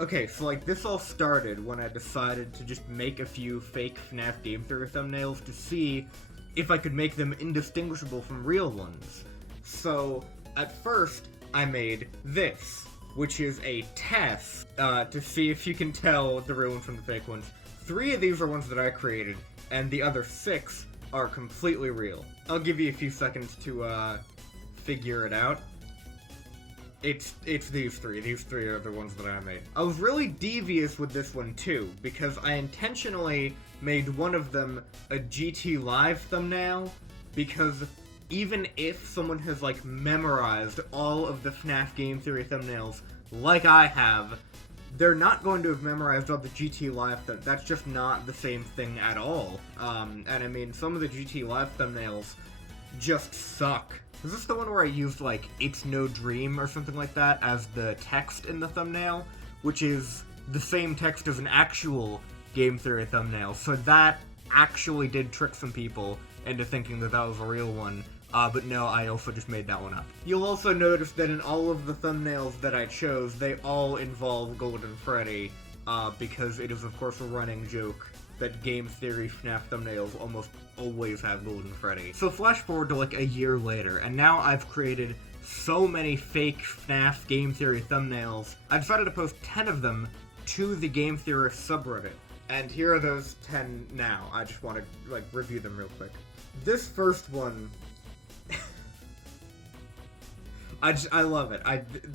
Okay, so like this all started when I decided to just make a few fake FNaF Game Theory thumbnails to see if I could make them indistinguishable from real ones. So, at first, I made this, which is a test to see if you can tell the real ones from the fake ones. 3 of these are ones that I created, and the other 6 are completely real. I'll give you a few seconds to figure it out. It's these 3. These 3 are the ones that I made. I was really devious with this one too, because I intentionally made one of them a GT Live thumbnail, because even if someone has like memorized all of the FNaF Game Theory thumbnails like I have, they're not going to have memorized all the GT Live that's just not the same thing at all. And I mean, some of the GT Live thumbnails just suck. Is this the one where I used, like, It's No Dream or something like that as the text in the thumbnail? Which is the same text as an actual Game Theory thumbnail, so that actually did trick some people into thinking that that was a real one. But no, I also just made that one up. You'll also notice that in all of the thumbnails that I chose, they all involve Golden Freddy, because it is of course a running joke that Game Theory FNaF thumbnails almost always have Golden Freddy. So flash forward to like a year later, and now I've created so many fake FNaF Game Theory thumbnails, I decided to post 10 of them to the Game Theorist subreddit. And here are those 10 now. I just want to like review them real quick. This first one, I love it.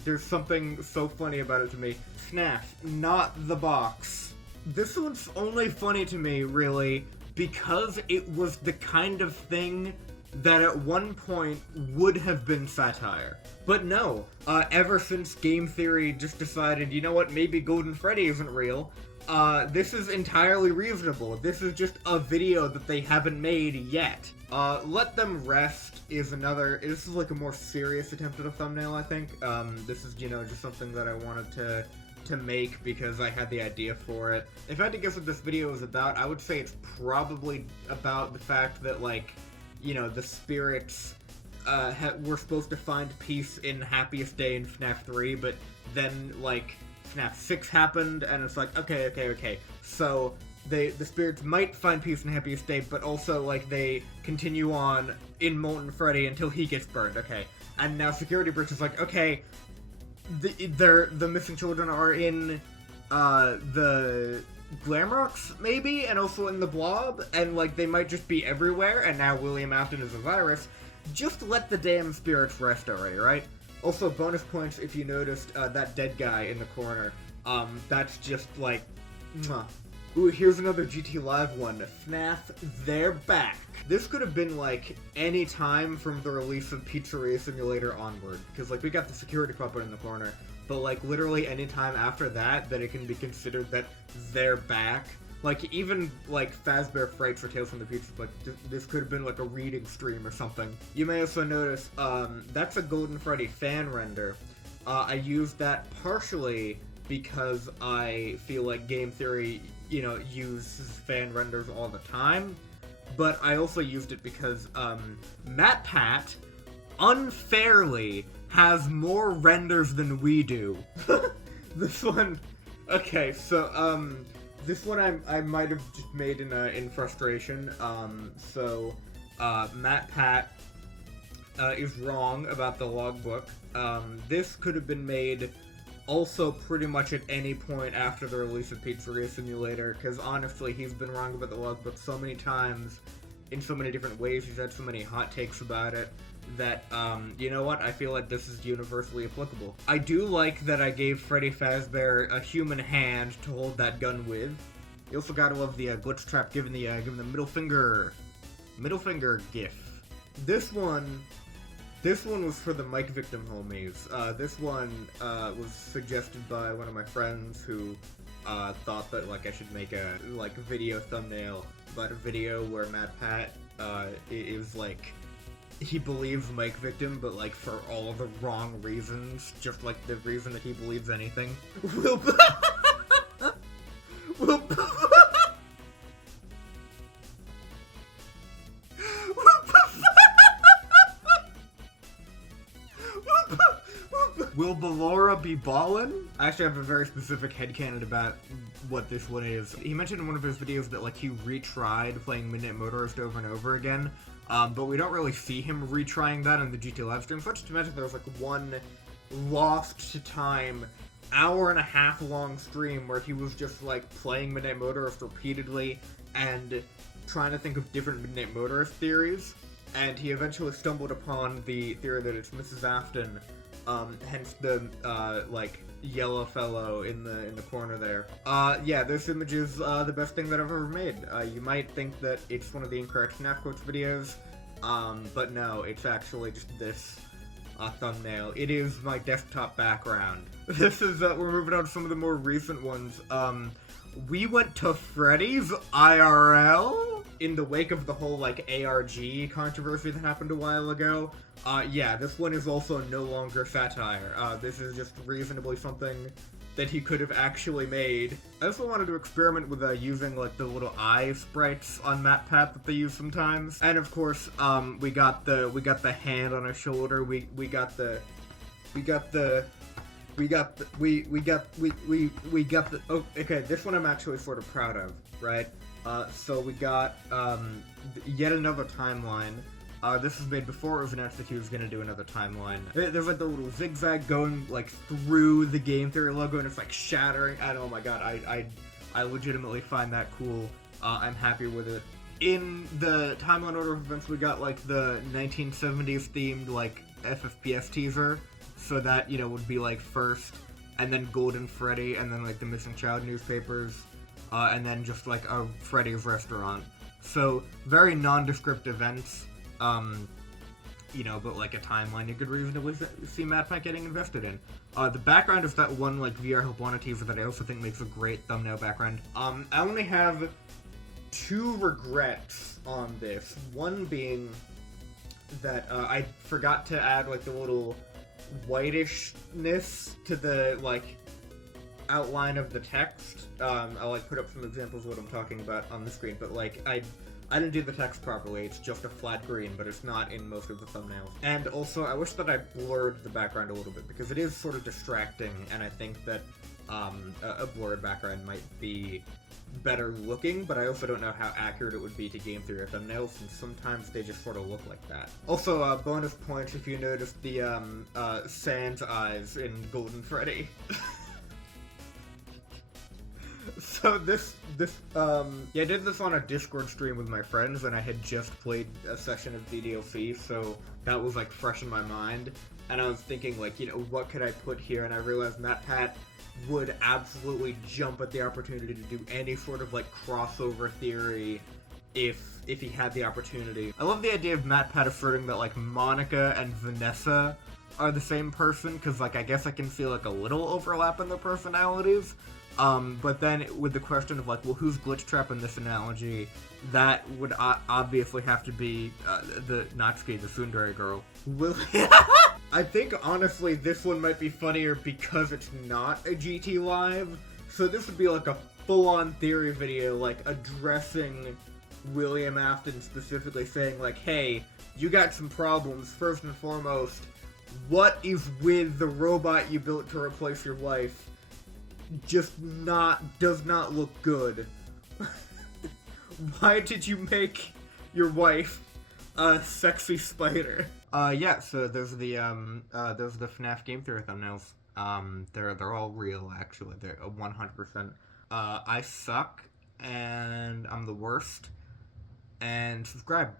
There's something so funny about it to me. FNaF, not the box. This one's only funny to me, really, because it was the kind of thing that at one point would have been satire. But no, ever since Game Theory just decided, you know what, maybe Golden Freddy isn't real, this is entirely reasonable. This is just a video that they haven't made yet. Let Them Rest is this is like a more serious attempt at a thumbnail, I think. This is, you know, just something that I wanted to make because I had the idea for it. If I had to guess what this video is about, I would say it's probably about the fact that, like, you know, the spirits were supposed to find peace in Happiest Day in FNaF 3, but then, like, FNaF 6 happened, and it's like, okay. So, the spirits might find peace in Happiest Day, but also, like, they continue on in Molten Freddy until he gets burned, okay. And now Security Breach is like, okay, the missing children are in the Glamrocks, maybe, and also in the Blob, and like they might just be everywhere, and now William Afton is a virus. Just let the damn spirits rest already, right? Also, bonus points if you noticed that dead guy in the corner. That's just like, mwah. Ooh, here's another GT Live one. FNaF, they're back. This could have been, like, any time from the release of Pizzeria Simulator onward. Because, like, we got the security puppet in the corner. But, like, literally any time after that it can be considered that they're back. Like, even, like, Fazbear Frights or Tales from the Future, like, this could have been, like, a reading stream or something. You may also notice, that's a Golden Freddy fan render. I used that partially because I feel like Game Theory, you know, uses fan renders all the time, but I also used it because, MatPat unfairly has more renders than we do. This one, okay, so, this one I might have just made in frustration, MatPat, is wrong about the logbook. This could have been made also pretty much at any point after the release of Pizzeria Simulator, because honestly, he's been wrong about the logbook so many times, in so many different ways, he's had so many hot takes about it, that, you know what, I feel like this is universally applicable. I do like that I gave Freddy Fazbear a human hand to hold that gun with. You also gotta love the glitch trap giving the middle finger gif. This one was for the Mike Victim homies. This one was suggested by one of my friends who thought that like I should make a video thumbnail about a video where MatPat is like he believes Mike Victim, but like for all the wrong reasons, just like the reason that he believes anything. Will Ballora be Ballin? I actually have a very specific headcanon about what this one is. He mentioned in one of his videos that, like, he retried playing Midnight Motorist over and over again, but we don't really see him retrying that in the GT livestream, so just to imagine there was, like, one lost to time, hour-and-a-half long stream where he was just, like, playing Midnight Motorist repeatedly and trying to think of different Midnight Motorist theories, and he eventually stumbled upon the theory that it's Mrs. Afton, hence the, like, yellow fellow in the corner there. Yeah, this image is, the best thing that I've ever made. You might think that it's one of the incorrect FNaF Quotes videos, but no, it's actually just this, thumbnail. It is my desktop background. This is, we're moving on to some of the more recent ones. We went to Freddy's IRL in the wake of the whole, like, ARG controversy that happened a while ago. Yeah, this one is also no longer satire. This is just reasonably something that he could have actually made. I also wanted to experiment with, using, like, the little eye sprites on MatPat that they use sometimes. And of course, we got the hand on his shoulder, we got the, oh, okay, this one I'm actually sort of proud of, right? So we got, yet another timeline. This was made before it was announced that he was gonna do another timeline. There's like the little zigzag going, like, through the Game Theory logo, and it's, like, shattering, and oh my god, I legitimately find that cool. I'm happy with it. In the timeline order of events, we got, like, the 1970s themed, like, FFPS teaser, so that, you know, would be, like, first, and then Golden Freddy, and then, like, the Missing Child newspapers, and then just, like, a Freddy's restaurant. So, very nondescript events, you know, but, like, a timeline you could reasonably see MatPat getting invested in. The background is that one, like, VR Helpwana teaser that I also think makes a great thumbnail background. I only have 2 regrets on this. One being that, I forgot to add, like, the little whitishness to the, like, outline of the text. I'll, like, put up some examples of what I'm talking about on the screen, but, like, I didn't do the text properly. It's just a flat green, but it's not in most of the thumbnails. And also, I wish that I blurred the background a little bit, because it is sort of distracting, and I think that, a blurred background might be better looking, but I also don't know how accurate it would be to Game Theory thumbnails, and sometimes they just sort of look like that. Also, bonus points if you noticed the, Sans eyes in Golden Freddy. So yeah, I did this on a Discord stream with my friends, and I had just played a session of DDLC, so that was, like, fresh in my mind, and I was thinking, like, you know, what could I put here, and I realized MatPat would absolutely jump at the opportunity to do any sort of, like, crossover theory if he had the opportunity. I love the idea of MatPat asserting that, like, Monica and Vanessa are the same person, because, like, I guess I can see, like, a little overlap in their personalities. But then with the question of, like, well, who's Glitch Trap in this analogy, that would obviously have to be, the Natsuki, the tsundere girl. I think, honestly, this one might be funnier because it's not a GT Live, so this would be, like, a full-on theory video, like, addressing William Afton specifically, saying, like, hey, you got some problems. First and foremost, what is with the robot you built to replace your wife? Does not look good. Why did you make your wife a sexy spider? Yeah, so those are the FNaF Game Theory thumbnails. They're all real, actually. They're 100%. I suck, and I'm the worst, and subscribe.